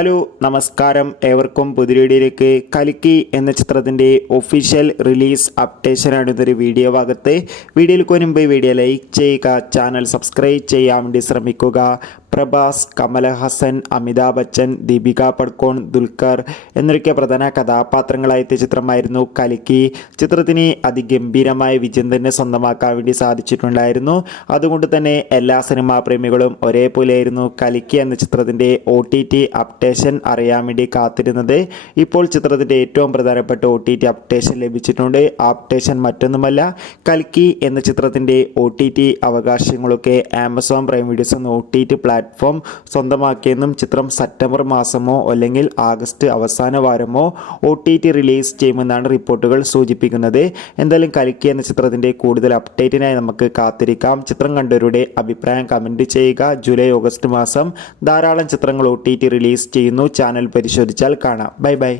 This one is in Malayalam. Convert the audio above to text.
ഹലോ നമസ്കാരം, ഏവർക്കും പുതിയ വീഡിയോയിലേക്ക്. കൽക്കി എന്ന ചിത്രത്തിൻ്റെ ഒഫീഷ്യൽ റിലീസ് അപ്ഡേഷനാണ് ഇതൊരു വീഡിയോ ഭാഗത്ത്. വീഡിയോയിൽ മുൻപ് വീഡിയോ ലൈക്ക് ചെയ്യുക, ചാനൽ സബ്സ്ക്രൈബ് ചെയ്യാൻ വേണ്ടി ശ്രമിക്കുക. പ്രഭാസ്, കമലഹാസൻ, അമിതാഭ് ബച്ചൻ, ദീപിക പടുക്കോൺ, ദുൽഖർ എന്നൊക്കെ പ്രധാന കഥാപാത്രങ്ങളായ ചിത്രമായിരുന്നു കൽക്കി. ചിത്രത്തിന് അതിഗംഭീരമായ വിജയം തന്നെ സ്വന്തമാക്കാൻ വേണ്ടി സാധിച്ചിട്ടുണ്ടായിരുന്നു. അതുകൊണ്ട് തന്നെ എല്ലാ സിനിമാ പ്രേമികളും ഒരേപോലെയായിരുന്നു കൽക്കി എന്ന ചിത്രത്തിൻ്റെ OTT അപ്ഡേഷൻ അറിയാൻ വേണ്ടി കാത്തിരുന്നത്. ഇപ്പോൾ ചിത്രത്തിൻ്റെ ഏറ്റവും പ്രധാനപ്പെട്ട OTT അപ്ഡേഷൻ ലഭിച്ചിട്ടുണ്ട്. ആ അപ്ഡേഷൻ മറ്റൊന്നുമല്ല, കൽക്കി എന്ന ചിത്രത്തിൻ്റെ OTT അവകാശങ്ങളൊക്കെ ആമസോൺ പ്രൈം വീഡിയോസ് എന്ന OTT പ്ലാറ്റ്ഫോം സ്വന്തമാക്കിയെന്നും ചിത്രം സെപ്റ്റംബർ മാസമോ അല്ലെങ്കിൽ ആഗസ്റ്റ് അവസാന വാരമോ OTT റിലീസ് ചെയ്യുമെന്നാണ് റിപ്പോർട്ടുകൾ സൂചിപ്പിക്കുന്നത്. എന്തായാലും കൽക്കി എന്ന ചിത്രത്തിൻ്റെ കൂടുതൽ അപ്ഡേറ്റിനായി നമുക്ക് കാത്തിരിക്കാം. ചിത്രം കണ്ടവരുടെ അഭിപ്രായം കമൻറ്റ് ചെയ്യുക. ജൂലൈ ഓഗസ്റ്റ് മാസം ധാരാളം ചിത്രങ്ങൾ OTT റിലീസ് ചെയ്യുന്നു. ചാനൽ പരിശോധിച്ചാൽ കാണാം. Bye bye.